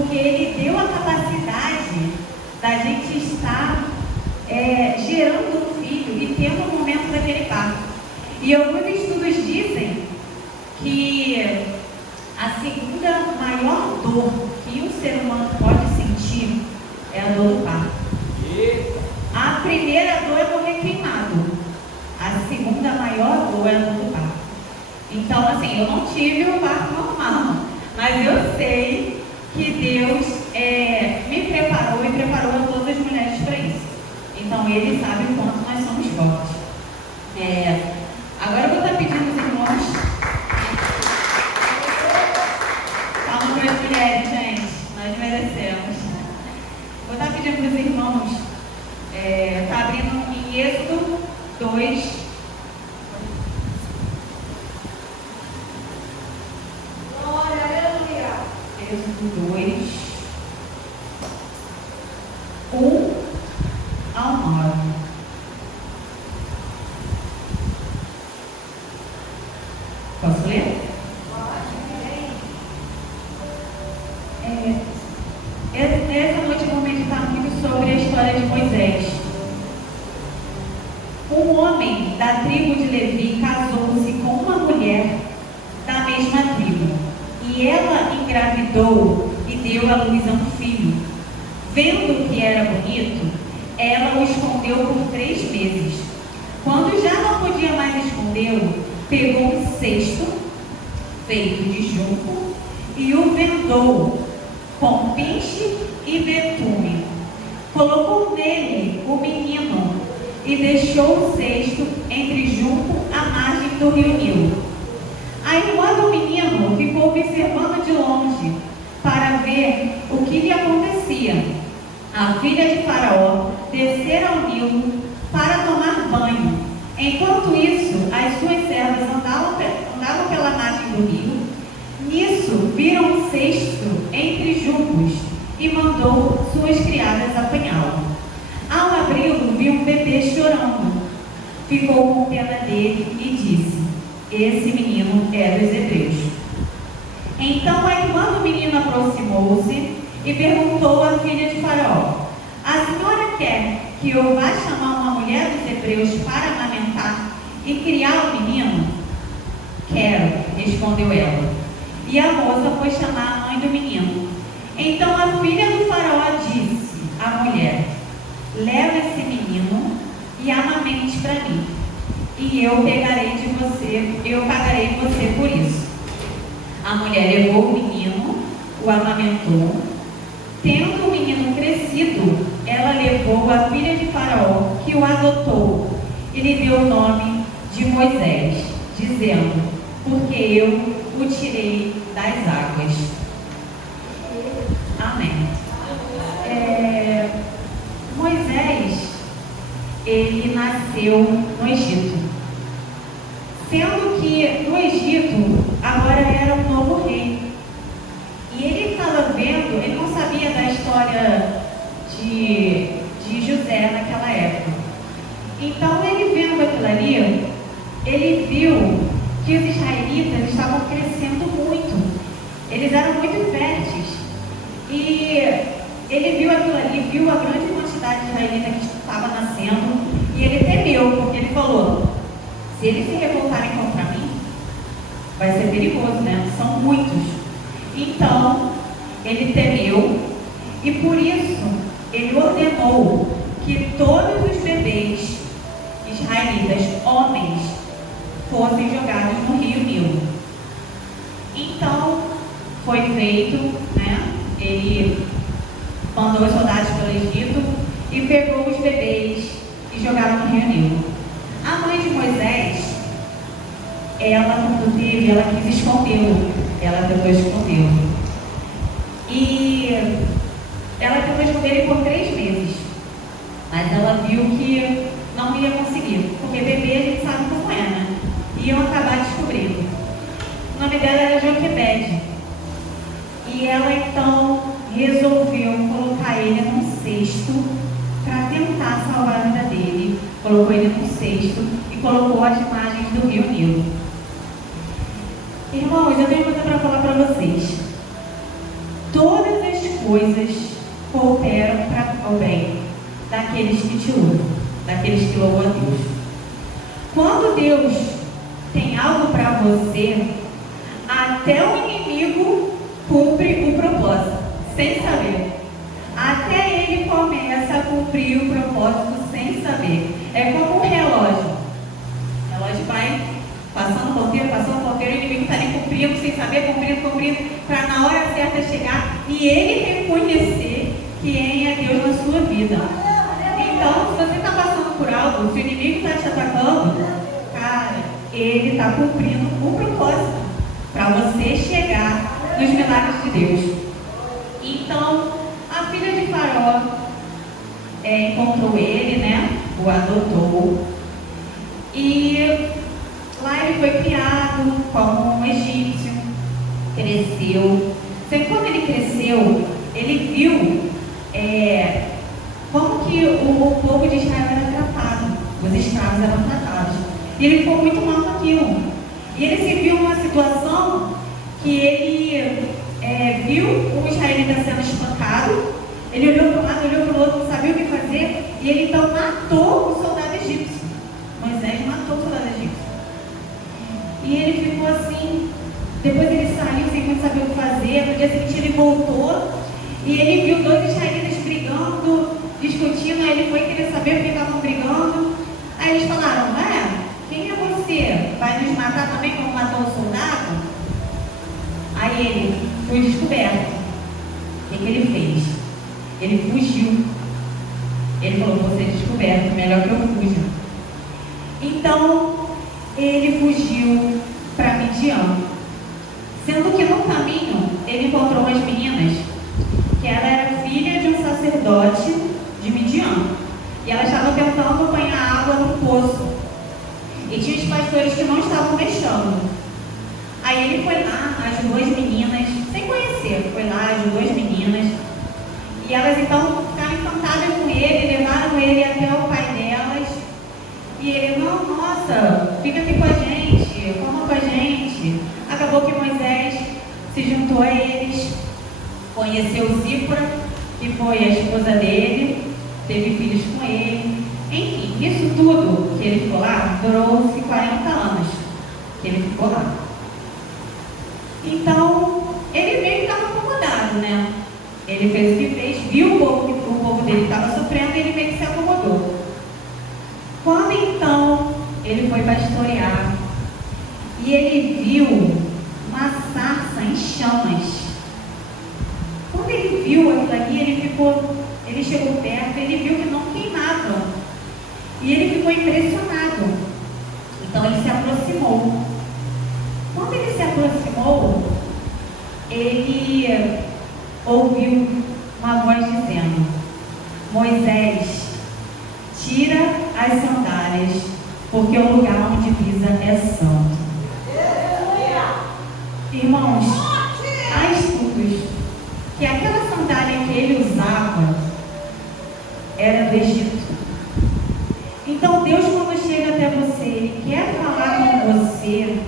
porque Ele deu a capacidade da gente estar gerando um filho e tendo o momento daquele parto. E alguns estudos dizem que a segunda maior dor que um ser humano pode sentir é a dor do parto. A primeira dor é morrer queimado. A segunda maior dor é a dor do parto. Então, assim, eu não tive o parto normal, mas eu sei que Deus me preparou e preparou a todas as mulheres para isso. Então, Ele sabe o quanto nós somos fortes. Agora eu vou estar pedindo os irmãos. Calma para as mulheres, gente. Nós merecemos. Vou estar pedindo para os irmãos. Está abrindo em Êxodo 2. Glória, aleluia. Êxodo 2, 1 ao 9. Posso ler? Essa noite eu vou meditar muito sobre a história de Moisés. Um homem da tribo de Levi casou-se com uma mulher da mesma tribo, e ela engravidou e deu à luz a um filho. Vendo que era bonito, ela o escondeu por 3 meses. Quando já não podia mais escondê-lo, pegou um cesto feito de junco e o vendou com piche e betume. Colocou nele o menino e deixou o cesto entre junco à margem do rio Nilo. A irmã do menino ficou observando de longe para ver o que lhe acontecia. A filha de Faraó descera ao Nilo para tomar banho. Enquanto isso, as suas servas andavam pela margem do rio. Nisso, viram um cesto entre juncos e mandou suas criadas apanhá-lo. Ao abri-lo, viu um bebê chorando. Ficou com pena dele e disse: esse menino é dos hebreus. Então a irmã do menino aproximou-se e perguntou à filha de Faraó: a senhora quer que eu vá chamar uma mulher dos hebreus para amamentar e criar o menino? Quero, respondeu ela. E a moça foi chamar a mãe do menino. Então a filha do Faraó disse à mulher: leva esse menino e amamente para mim, e eu pagarei você por isso. A mulher levou o menino, o amamentou. Tendo o menino crescido, ela levou a filha de Faraó, que o adotou, e lhe deu o nome de Moisés, dizendo: porque eu o tirei das águas. Amém. Moisés, ele nasceu no Egito. Sendo que no Egito agora era um novo rei. E ele estava vendo, ele não sabia da história de José naquela época. Então ele vendo aquilo ali, ele viu que os israelitas estavam crescendo muito. Eles eram muito férteis. E ele viu aquilo ali, viu a grande quantidade de israelitas que estava nascendo, e ele temeu, porque ele falou: se eles se revoltarem contra mim, vai ser perigoso, né? São muitos. Então, ele temeu, e por isso, ele ordenou que todos os bebês israelitas, homens, fossem jogados no rio Nilo. Então, foi feito, né? Ele mandou os soldados pelo Egito e pegou os bebês e jogaram no rio Nilo. A mãe de Moisés, ela, inclusive, ela quis escondê-lo. Ela tentou escondê-lo. E ela tentou esconder ele por 3 meses. Mas ela viu que não ia conseguir. Porque bebê a gente sabe como é, né? Iam acabar descobrindo. O nome dela era Joquebede. E ela então resolveu colocar ele num cesto para tentar salvar a vida dele. Colocou ele num cesto e colocou as imagens do rio Nilo. Irmãos, eu tenho uma coisa para falar para vocês. Todas as coisas cooperam para o bem daqueles que te louvam, daqueles que louvam a Deus. Quando Deus tem algo para você, até o inimigo cumpre o propósito, sem saber. Até ele começa a cumprir o propósito sem saber. É como um relógio. O relógio vai passando o ponteiro, o inimigo está ali cumprindo, sem saber, cumprindo, para na hora certa chegar e ele reconhecer quem é Deus na sua vida. Então, se você está passando por algo, se o inimigo está te atacando, cara, ele está cumprindo o propósito para você chegar nos milagres de Deus. Então, a filha de Faraó encontrou ele, né? O adotou. E lá ele foi criado como um egípcio, cresceu. Só que quando ele cresceu, ele viu como que o povo de Israel era tratado, os escravos eram tratados. E ele ficou muito mal com aquilo. E ele se viu numa situação que ele viu o israelita sendo espancado, ele olhou para um lado, olhou para o outro, não sabia o que fazer, e ele então matou o soldado egípcio. Moisés matou o soldado egípcio. E ele ficou assim, depois ele saiu sem muito saber o que fazer, no dia seguinte ele voltou, e ele viu dois israelitas brigando, discutindo, aí ele foi querer saber por que estavam brigando. Aí eles falaram, quem é você? Vai nos matar também como matou o soldado? Aí ele foi descoberto. O que ele fez? Ele fugiu. Ele falou, vou ser descoberto, melhor que eu fuja. Então, ele fugiu para Midian. Sendo que no caminho, ele encontrou umas meninas, que ela era filha de um sacerdote de Midian. E elas estavam tentando apanhar água no poço. E tinha os pastores que não estavam deixando. Aí ele foi lá, ajudou as meninas, sem conhecer, foi lá, ajudou as meninas. E elas então ficaram encantadas com ele, levaram ele até o pai delas. E ele, não, nossa, fica aqui com a gente, coma com a gente. Acabou que Moisés se juntou a eles, conheceu Zípora, que foi a esposa dele, teve filhos com ele. Enfim, isso tudo que ele ficou lá, durou-se 40 anos que ele ficou lá. Então, ele meio que estava acomodado, né? Ele fez o que fez, viu o povo dele estava sofrendo e ele meio que se acomodou. Quando então ele foi pastorear e ele viu uma sarça em chamas. Quando ele viu aquilo ali, ele chegou perto, ele viu que não queimava. E ele ficou impressionado. Então ele se aproximou. Quando ele se aproximou, ele ouviu uma voz dizendo, Moisés, tira as sandálias, porque o lugar onde pisa é santo. Irmãos, há estudos que aquela sandália que ele usava era do Egito. Então Deus, quando chega até você, Ele quer falar com você,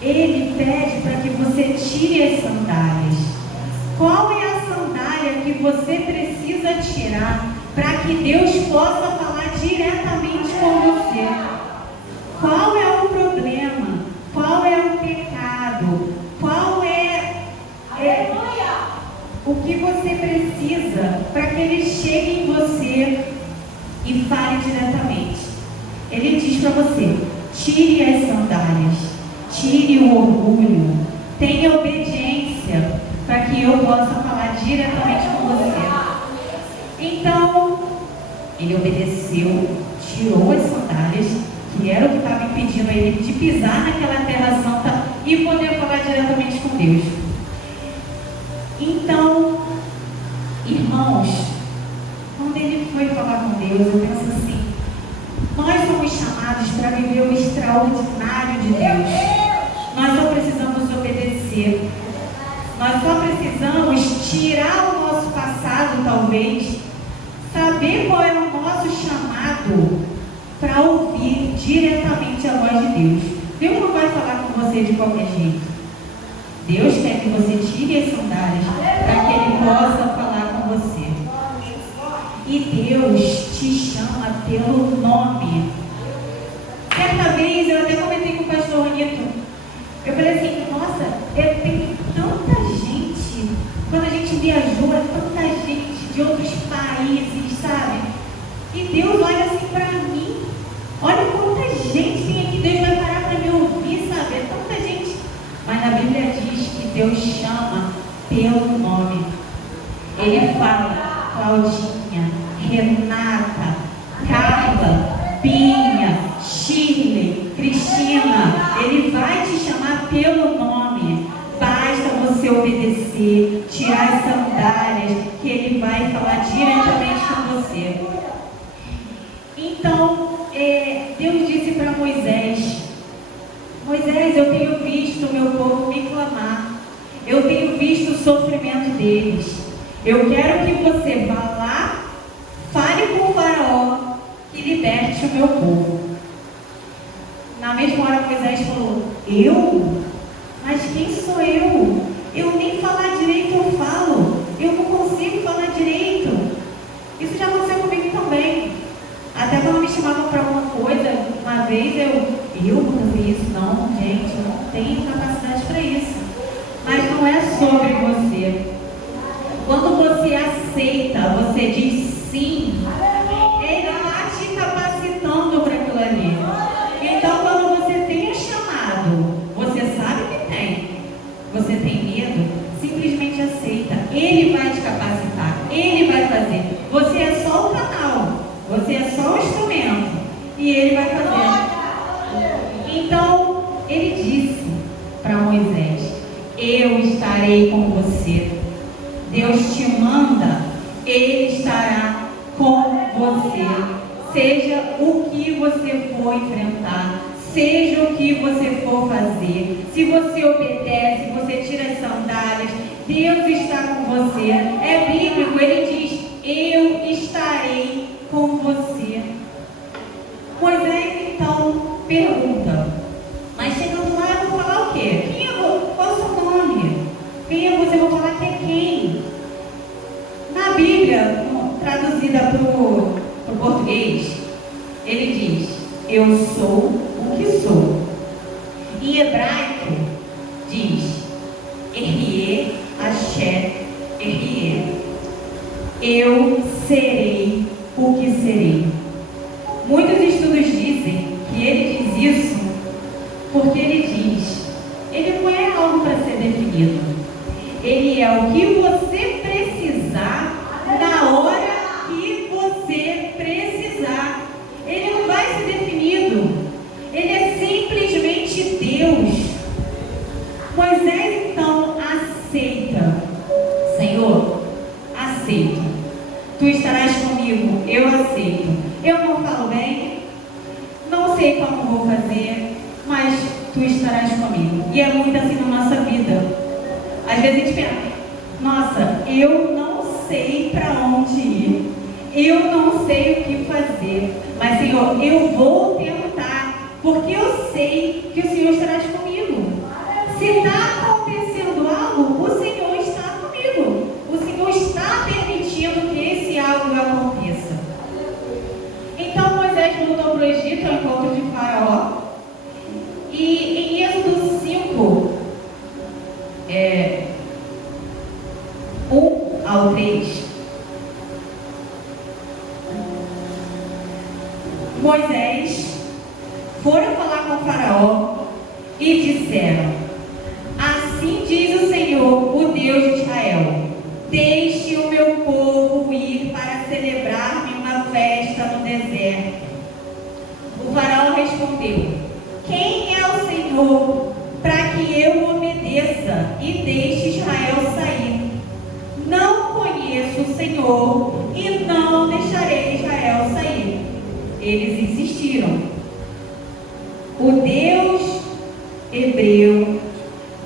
Ele pede para que você tire as sandálias. Qual é a sandália que você precisa tirar para que Deus possa falar diretamente com você? Qual é o problema? Qual é o pecado? Qual é o que você precisa para que Ele chegue em você e fale diretamente? Ele diz para você, tire as sandálias, tire o orgulho, tenha obediência para que eu possa falar diretamente com você. Então, ele obedeceu, tirou as sandálias, que era o que estava impedindo ele de pisar naquela terra santa e poder falar diretamente com Deus. Então, irmãos, quando ele foi falar com Deus, eu penso assim, nós somos chamados para viver o extraordinário de Deus. Nós só precisamos obedecer. Nós só precisamos tirar o nosso passado, talvez, saber qual é o nosso chamado para ouvir diretamente a voz de Deus. Deus não vai falar com você de qualquer jeito. Deus quer que você tire as sandálias para que Ele possa E Deus te chama pelo nome. Certa vez eu até comentei com o pastor Ronito. Eu falei assim, nossa, tem tanta gente. Quando a gente viajou, é tanta gente de outros países, sabe? E Deus olha assim para mim. Olha quanta gente tem aqui. Deus vai parar para me ouvir, sabe? É tanta gente. Mas na Bíblia diz que Deus chama pelo nome. Ele fala, Claudinha, Renata, Carla, Binha, Shirley, Cristina. Ele vai te chamar pelo nome. Basta você obedecer, tirar as sandálias, que Ele vai falar diretamente com você. Então, Deus disse para Moisés, Moisés, eu tenho visto o meu povo me clamar. Eu tenho visto o sofrimento deles. Eu quero que você vá lá, fale com o faraó e liberte o meu povo. Na mesma hora Moisés falou, eu? Mas quem sou eu? Eu nem falar direito eu falo. Eu não consigo falar direito. Isso já aconteceu comigo também. Até quando me chamavam para alguma coisa, uma vez eu vou fazer isso. Não, gente, eu não tenho capacidade para isso. Mas não é sobre você. Quando você aceita, você diz sim, Ele está te capacitando para aquilo ali. Então, quando você tem um chamado, você sabe que tem, você tem medo, simplesmente aceita. Ele vai te capacitar, Ele vai fazer. Você é só o canal, você é só o instrumento e Ele vai fazer. Então, Ele disse para Moisés, eu estarei com você. Deus te manda, Ele estará com você. Seja o que você for enfrentar, seja o que você for fazer, se você obedece, você tira as sandálias, Deus está com você. É bíblico, Ele diz, eu estarei com você. Moisés então pergunta, mas chegando lá eu vou falar o quê? Qual é o seu nome? Quem é você? Eu vou falar que é quem? Na Bíblia, traduzida para o português, ele diz, eu sou o que sou. Em hebraico, diz, Erie, Axé, Erie. Eu serei o que serei. Muitos estudos dizem que ele diz isso porque ele diz, ele não é algo para ser definido. Ele é o que você precisar na hora que você precisar. Ele não vai ser definido. Ele é simplesmente Deus. Moisés então aceita. Senhor, aceito. Tu estarás comigo, eu aceito. Eu não falo bem, não sei como vou fazer, mas tu estarás comigo. E é muito assim na nossa vida. Às vezes a gente pensa, nossa, eu não sei para onde ir, eu não sei o que fazer, mas Senhor, eu vou tentar, porque eu sei que o Senhor estará comigo. Se está acontecendo algo, o Senhor está comigo, o Senhor está permitindo que esse algo aconteça. Então Moisés voltou para o Egito ao encontro de Faraó, e em Êxodo 5, 1 ao 3, Moisés foram falar com o Faraó e disseram, assim diz o Senhor, o Deus de Israel, deixe o meu povo ir para celebrar-me uma festa no deserto. O Faraó respondeu, quem é o Senhor para que eu obedeça e deixe Israel sair? Não conheço o Senhor e não deixarei Israel sair. Eles insistiram. O Deus hebreu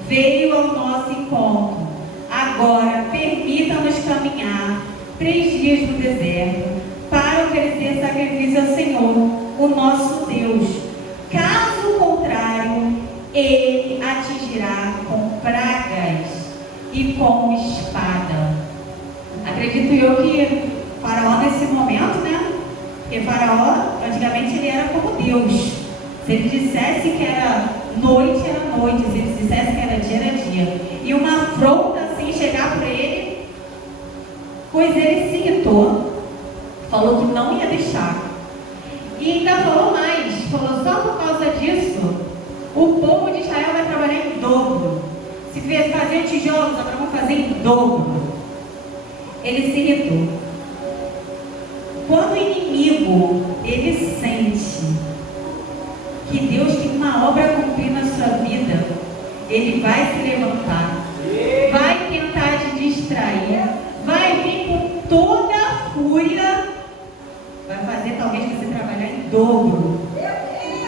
veio ao nosso encontro. Agora permita-nos caminhar 3 dias no deserto para oferecer sacrifício ao Senhor, o nosso Deus. Caso contrário, Ele atingirá com pragas e com espada. Acredito eu que Faraó nesse momento, né? Porque Faraó, antigamente, ele era como Deus. Se ele dissesse que era noite, era noite. Se ele dissesse que era dia. E uma afronta assim chegar para ele, pois ele se irritou, falou que não ia deixar. E ainda falou mais, falou: só por causa disso, o povo de Israel vai trabalhar em dobro. Se fazer tijolos, agora vão fazer em dobro. Ele se irritou. Quando o inimigo, ele sente que Deus tem uma obra a cumprir na sua vida, ele vai se levantar, vai tentar te distrair, vai vir com toda a fúria, vai fazer talvez você trabalhar em dobro,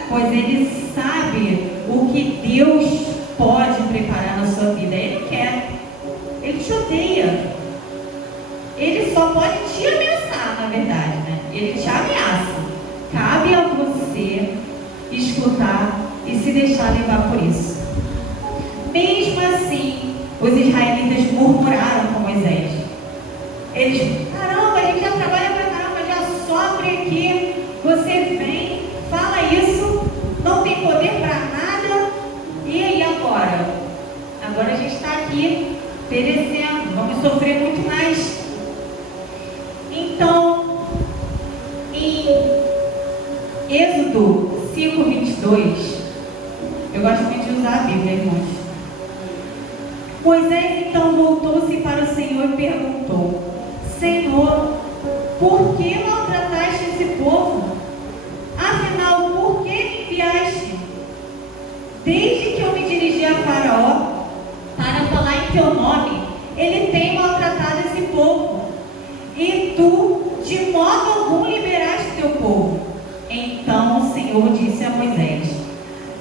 pois ele sabe o que Deus pode preparar na sua vida. Ele quer, ele te odeia, ele só pode te ameaçar, na verdade, né? Ele te ameaça. Cabe a você escutar e se deixar levar por isso. Mesmo assim, os israelitas murmuraram com Moisés. Eles: caramba, a gente já trabalha pra caramba, já sofre aqui, você vem, fala isso, não tem poder para nada, e aí agora? Agora a gente está aqui perecendo, vamos sofrer muito mais. Então, em Êxodo 5:22, eu gosto muito de usar a Bíblia, irmãos. Moisés então voltou-se para o Senhor e perguntou: Senhor, por que maltrataste esse povo? Afinal, por que me enviaste? Desde que eu me dirigi a Faraó para falar em teu nome, ele tem maltratado esse povo, e tu de modo algum liberaste teu povo. Então o Senhor disse a Moisés: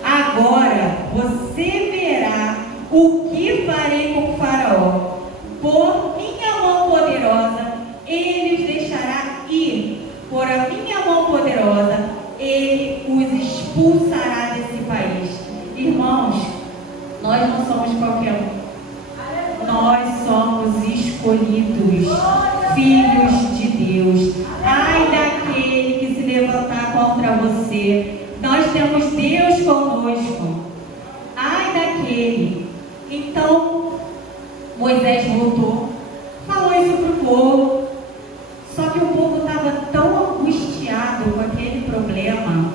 agora você verá o que farei com Faraó. Por minha mão poderosa ele os deixará ir, por a minha mão poderosa ele os expulsará desse país. Irmãos, nós não somos qualquer um, nós somos escolhidos, filhos de Deus. Ai daquele que se levantar contra você. Nós temos Deus conosco. Ai daquele. Então Moisés voltou, falou isso para o povo. Só que o povo estava tão angustiado com aquele problema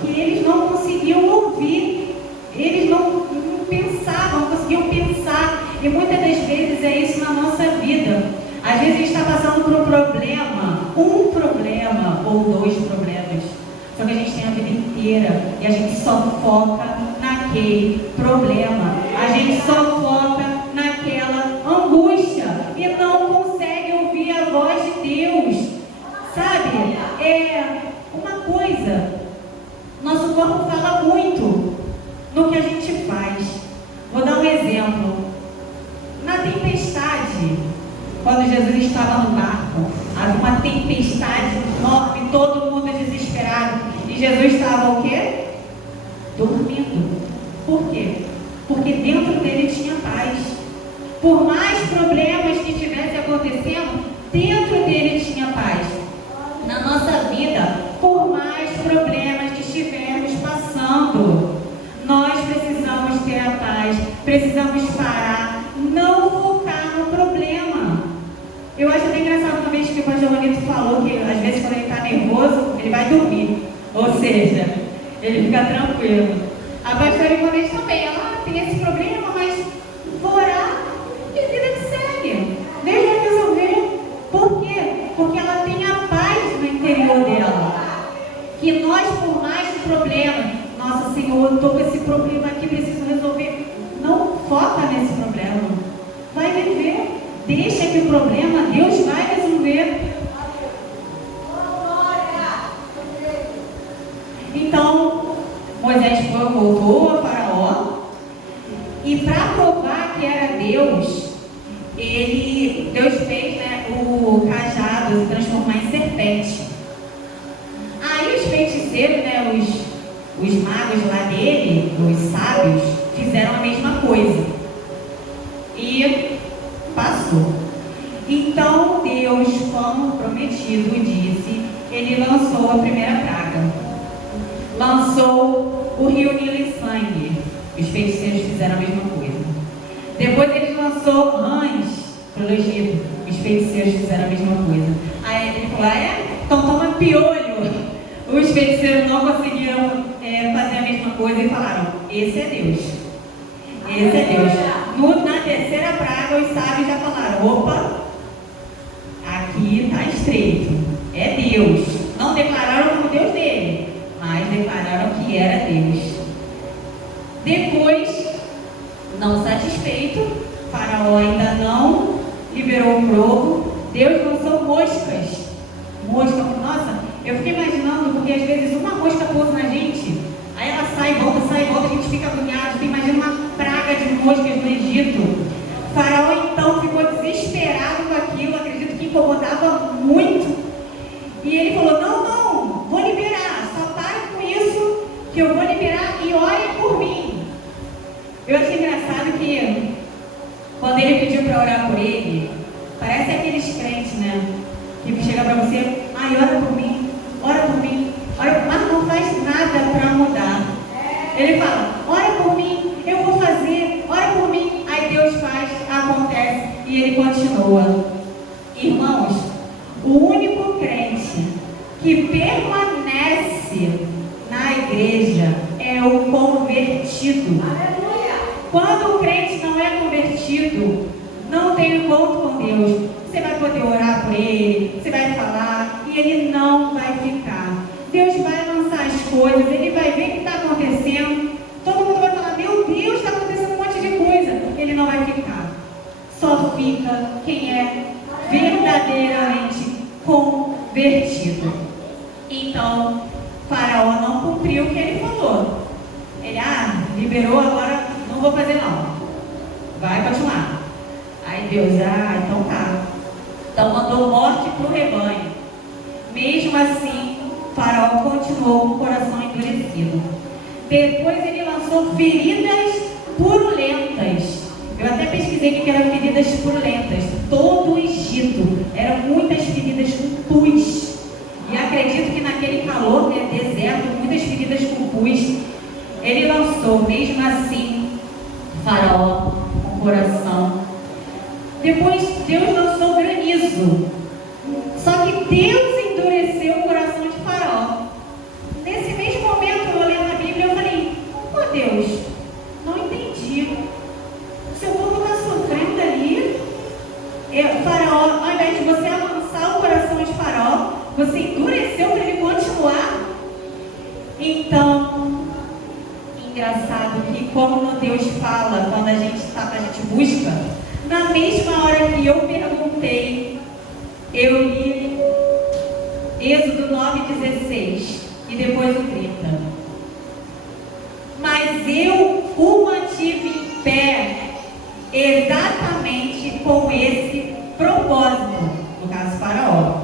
que eles não conseguiam ouvir, eles não pensavam, não conseguiam pensar. E muitas das vezes é isso na nossa vida. Às vezes a gente está passando por um problema ou dois problemas, só que a gente tem a vida inteira e a gente só foca naquele problema, a gente só foca naquela angústia e não consegue ouvir a voz de Deus, sabe? É uma coisa, nosso corpo fala muito no que a gente faz. Vou dar um exemplo. Na tempestade, quando Jesus estava no barco, havia uma tempestade enorme, todo mundo desesperado, e Jesus estava o quê? Dormindo. Por quê? Porque dentro dele tinha paz. Por mais problemas que estivessem acontecendo, dentro dele tinha paz. Na nossa vida, por mais problemas que estivermos passando, nós precisamos ter a paz, precisamos parar, não focar no problema. Eu acho até engraçado uma vez que o pastor Juanito falou que às vezes quando ele está nervoso, ele vai dormir, ou seja, ele fica tranquilo. A pastora Ivonete também, ela tem esse problema, mas vou orar e a vida que segue. Deixa eu resolver. Por quê? Porque ela tem a paz no interior dela. Que nós, por mais problema, nossa Senhor, eu estou com esse problema aqui, preciso resolver. Não foca nesse problema. Vai viver. Deixa que o problema, Deus vai resolver. Então, Moisés voltou a Faraó, e para provar que era Deus, Deus fez, né, o cajado se transformar em serpente. Aí os feiticeiros, né, os magos lá dele, os sábios, fizeram a mesma coisa. E passou. Então Deus, como repetido disse, ele lançou a primeira praga. Lançou o rio Nilo em sangue. Os feiticeiros fizeram a mesma coisa. Depois ele lançou rãs para o Egito. Os feiticeiros fizeram a mesma coisa. Aí ele falou, então toma piolho. Os feiticeiros não conseguiram fazer a mesma coisa e falaram, esse é Deus. Esse é Deus. Na terceira praga, os sábios já falaram, opa, aqui está estreito. É Deus. Não declararam como Deus dele, mas declararam que era Deus. Depois, não satisfeito, Faraó ainda não liberou o povo. Deus lançou moscas. Nossa, eu fiquei imaginando, porque às vezes uma mosca pousa na gente, aí ela sai e volta, a gente fica agoniado. Você imagina uma praga de moscas no Egito. Faraó então ficou desesperado com aquilo, acredito que incomodava muito. E ele falou, não, vou liberar, só para com isso, que eu vou liberar e orem por mim. Eu achei engraçado que, quando ele pediu para orar por ele, parece aqueles crentes, né? Que chega para você, ora por mim, mas não faz nada para mudar. Ele fala, ora por mim, eu vou fazer, ora por mim. Aí Deus faz, acontece e ele continua. Irmãos, o único crente que permanece na igreja é o convertido. Quando o crente não é convertido, não tem encontro com Deus, você vai poder orar por ele, você vai falar e ele não vai ficar. Deus vai lançar as coisas, ele vai ver o que está acontecendo, todo mundo vai falar, meu Deus, está acontecendo um monte de coisa, ele não vai ficar. Só fica quem é verdadeiramente convertido. Então, Faraó não cumpriu o que ele falou. Ele, liberou, agora não vou fazer não. Vai continuar. Aí Deus, então tá. Então mandou morte para o rebanho. Mesmo assim, Faraó continuou com o coração endurecido. Depois ele lançou feridas purulentas. Eu até pesquisei que eram feridas purulentas. Todo o Egito eram muitas feridas com pus. E acredito que naquele calor, deserto, muitas feridas com pus. Ele lançou, mesmo assim, Faraó com o coração. Depois Deus lançou granizo. Só que Deus endureceu o coração de Faraó. Nesse mesmo momento, eu lendo a Bíblia, eu falei, Deus, não entendi. O seu povo está sofrendo ali. Faraó, ao invés de você amansar o coração de Faraó, você endureceu para ele continuar. Então, engraçado que como Deus fala quando a gente busca, na mesma hora que eu perguntei, eu li Êxodo 9:16 e depois o 30. Mas eu o mantive em pé exatamente com esse propósito, no caso Faraó,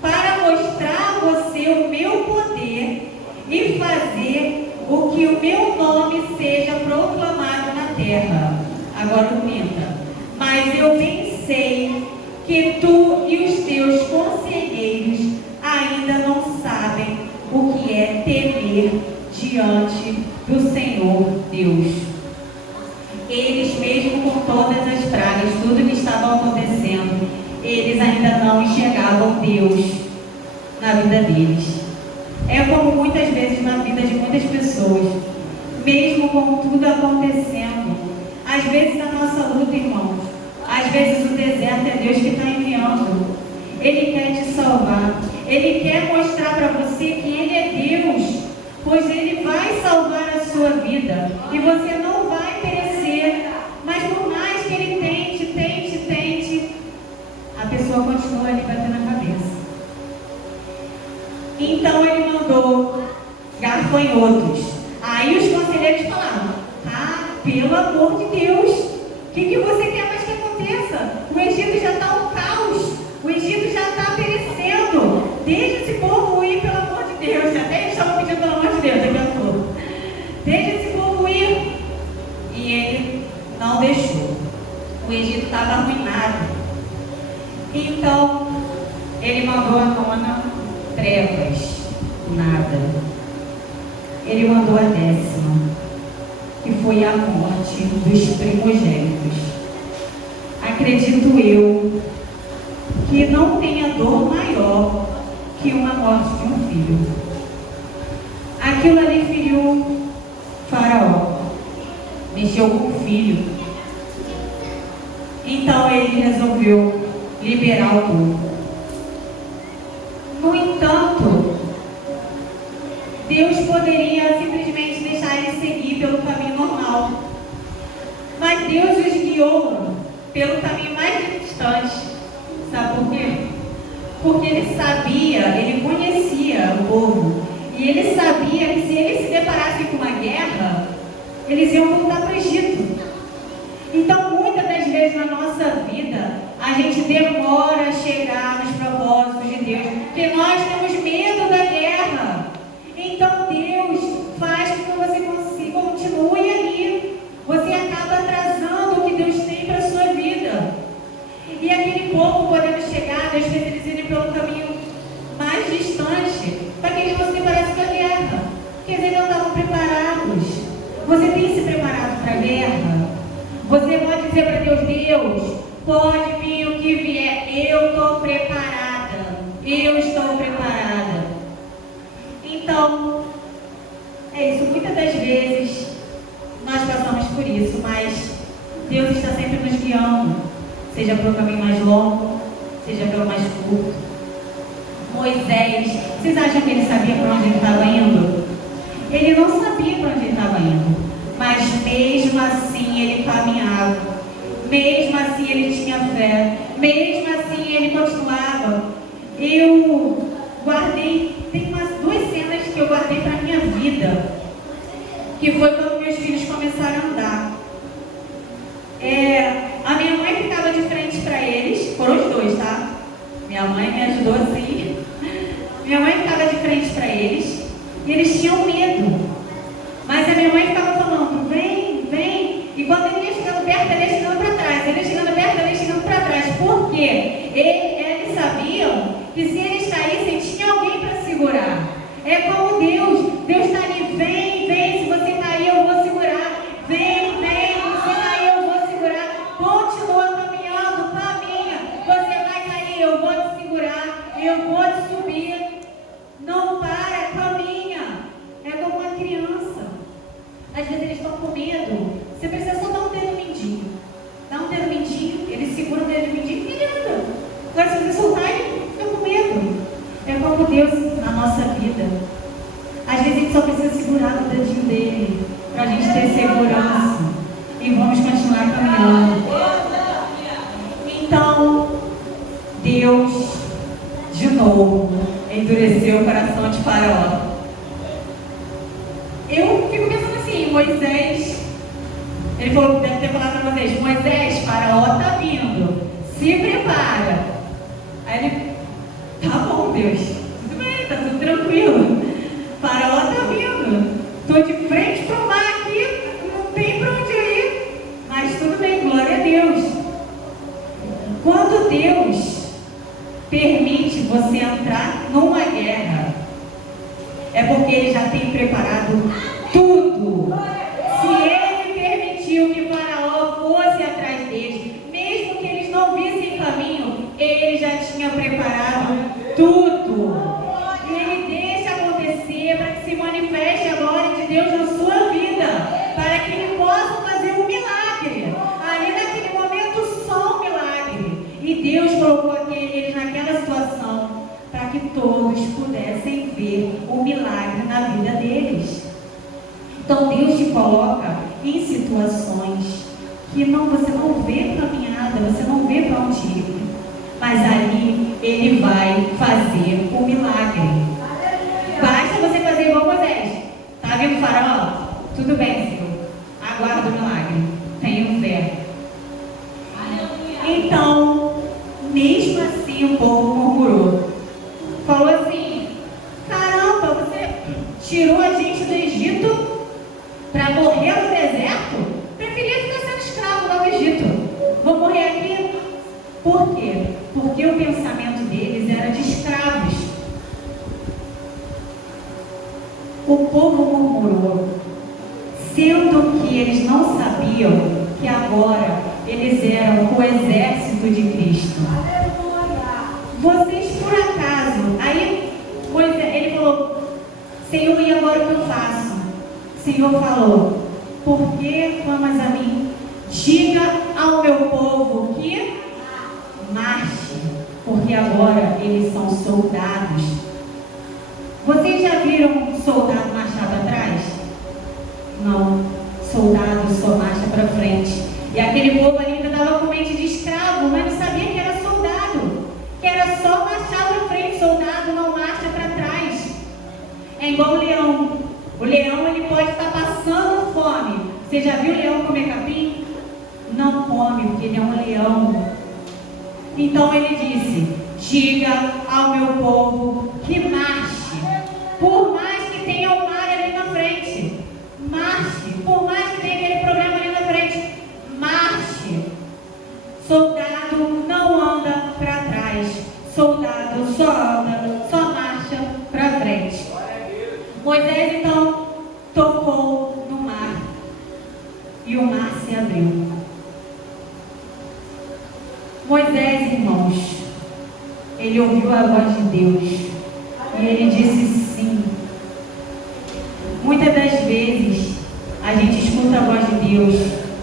para mostrar a você o meu poder e fazer o que o meu nome seja proclamado na terra. Agora o 30. Mas eu bem sei que tu e os teus conselheiros ainda não sabem o que é temer diante do Senhor Deus. Eles mesmo com todas as pragas, tudo que estava acontecendo, eles ainda não enxergavam Deus na vida deles. É como muitas vezes na vida de muitas pessoas, mesmo com tudo acontecendo, às vezes a nossa luta, irmãos, às vezes o deserto é Deus que está enviando. Ele quer te salvar, Ele quer mostrar para você que Ele é Deus, pois Ele vai salvar a sua vida e você não vai perecer. Mas por mais que Ele tente, a pessoa continua ali batendo a cabeça. Então Ele mandou gafanhotos. Aí os conselheiros falaram, pelo amor de Deus, o que você quer mais que aconteça? O Egito já está um caos, o Egito já está perecendo. Deixa esse povo ir, pelo amor de Deus. Até eles estavam pedindo pelo amor de Deus, daqui a pouco. Deixa esse povo ir. E ele não deixou. O Egito estava arruinado. Então, Ele mandou a nona, trevas, nada. Ele mandou a 10ª, que foi a morte dos primogênitos. Acredito eu que não tenha dor maior que uma morte de um filho. Aquilo ali feriu Faraó, mexeu com o filho. Então ele resolveu liberar o povo. No entanto, Deus poderia simplesmente deixar ele seguir pelo caminho normal. Mas Deus os guiou pelo caminho mais distante. Sabe por quê? Porque ele sabia, ele conhecia o povo. E ele sabia que se eles se deparassem com uma guerra, eles iam voltar para o Egito. Então, muitas das vezes na nossa vida, a gente demora a chegar nos propósitos de Deus, porque nós temos medo da guerra. Então, Deus faz com que você continue ali. Você acaba atrasando o que Deus tem para a sua vida. E aquele povo podendo chegar, Deus fez eles irem pelo caminho mais distante, para que eles não se deparassem com a guerra. Porque eles não estavam preparados. Você tem se preparado para a guerra? Você pode dizer para Deus: Deus, pode vir o que vier, eu estou preparada. Eu estou preparada. Então, é isso. Muitas das vezes nós passamos por isso, mas Deus está sempre nos guiando, seja pelo caminho mais longo, seja pelo mais curto. Moisés, vocês acham que ele sabia para onde ele estava indo? Ele não sabia para onde ele estava indo, mas mesmo assim ele caminhava, mesmo assim ele tinha fé, mesmo assim ele continuava. Eu guardei, tem umas 2 cenas que eu guardei para a minha vida, que foi quando meus filhos começaram a andar. A minha mãe ficava de frente para eles, foram os 2, tá? Minha mãe me ajudou assim. Minha mãe ficava de frente para eles e eles tinham medo. Mas a minha mãe ficava falando: vem, vem. E quando ele ia chegando perto, ele ia chegando para trás. Ele ia chegando perto, ele ia chegando para trás. Por quê? Eles sabiam que se eles caíssem, tinha alguém para segurar. É como Deus. Deus está ali: vem, vem. Se você cair, eu vou segurar. Vem, vem. Se você cair, eu vou segurar. Continua caminhando, caminha. Você vai cair, eu vou te segurar. Eu vou te subir. Não para, caminha. É como uma criança. Às vezes eles estão com medo. Você precisa só dar um dedo mindinho. Dá um dedo mindinho, ele segura o dedo mindinho e ele anda. Agora se você soltar, ele fica com medo. É como Deus na nossa vida. Às vezes a gente só precisa segurar o dedinho dele, para a gente ter segurança. E vamos continuar caminhando. Então, Deus, de novo, endureceu o coração de Faraó. Eu fico pensando assim: Moisés, ele falou, deve ter falado para vocês: Moisés, Faraó está vindo, se prepara. Aí ele: tá bom, Deus, tudo bem, tá tudo tranquilo. Faraó está vindo, estou de frente para o mar aqui, não tem para onde eu ir, mas tudo bem, glória a Deus. Quando Deus permite você entrar numa guerra, é porque Ele já tem preparado tudo. Se Ele permitiu que Faraó fosse atrás deles, mesmo que eles não vissem caminho, Ele já tinha preparado tudo. E Ele deixa acontecer para que se manifeste a glória de Deus na sua vida, para que Ele possa fazer um milagre. Ali naquele momento, só um milagre. E Deus colocou eles naquela situação para que todos pudessem ver o milagre na vida deles. Então Deus te coloca em situações que você não vê caminhada, você não vê para onde ir, mas ali Ele vai fazer o milagre. Basta você fazer igual Moisés. Está vendo o Faraó? Tudo bem, Senhor, aguarda o milagre, tenho fé. Então, mesmo assim, o povo murmurou. Falou assim: caramba, você tirou a gente do Egito para morrer no deserto? Preferia ficar sendo escravo lá no Egito. Vou morrer aqui. Por quê? Porque o pensamento deles era povo murmurou, sendo que eles não sabiam que agora eles eram o exército de Cristo. Vocês por acaso, aí ele falou, Senhor, e agora o que eu faço? O Senhor falou, por que clamas a mim? Diga ao meu povo que marche, porque agora eles são soldados. Vocês já viram um soldado marchar para trás? Não, soldado só marcha para frente. E aquele povo ali ainda estava com mente de escravo, mas não sabia que era soldado, que era só marchar para frente. Soldado não marcha para trás. É igual o leão. O leão, ele pode estar passando fome. Você já viu o leão comer capim? Não come, porque ele é um leão. Então ele disse, diga ao meu povo que marche. Por mais que tenha um mar ali na frente, marche. Por mais que tenha aquele problema ali na frente, marche. Soldado não anda para trás. Soldado só anda, só marcha para frente. Moisés então tocou no mar e o mar se abriu. Moisés, irmãos, ele ouviu a voz de Deus e ele disse sim. Muitas das vezes a gente escuta a voz de Deus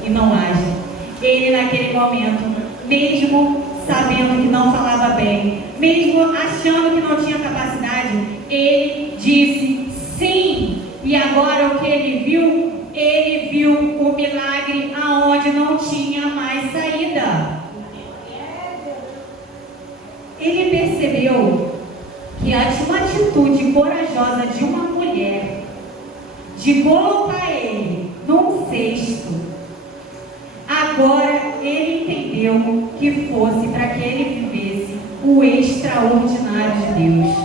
e não age. Ele naquele momento, mesmo sabendo que não falava bem, mesmo achando que não tinha capacidade, ele disse sim. E agora o que ele viu? Ele viu o milagre aonde não tinha mais saída. Ele percebeu que uma atitude corajosa de uma mulher de colocar ele num cesto, agora ele entendeu que fosse para que ele vivesse o extraordinário de Deus.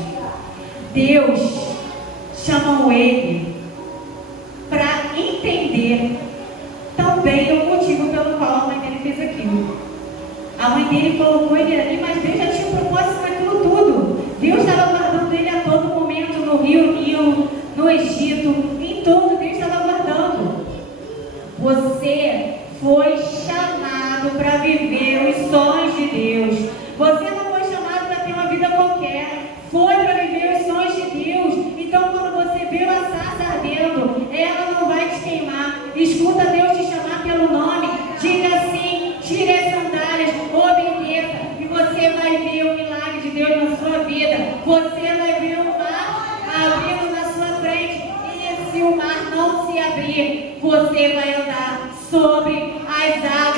Deus chamou ele para entender também o motivo pelo qual a mãe dele fez aquilo. A mãe dele colocou ele ali, mas Deus já tinha um propósito naquilo tudo. Deus estava guardando ele a todo momento no Rio Nilo, no Egito, em tudo Deus estava guardando. Você foi chamado para viver os sonhos de Deus. Você não foi chamado para ter uma vida qualquer. Foi para viver os sonhos de Deus. Então quando você vê a sarça ardendo, ela não vai te queimar. Escuta Deus te chamar pelo nome. Diga assim, tire as sandálias, obedeça, e você vai ver o milagre de Deus na sua vida. Você vai ver o mar abrindo na sua frente. E se o mar não se abrir, você vai andar sobre as águas.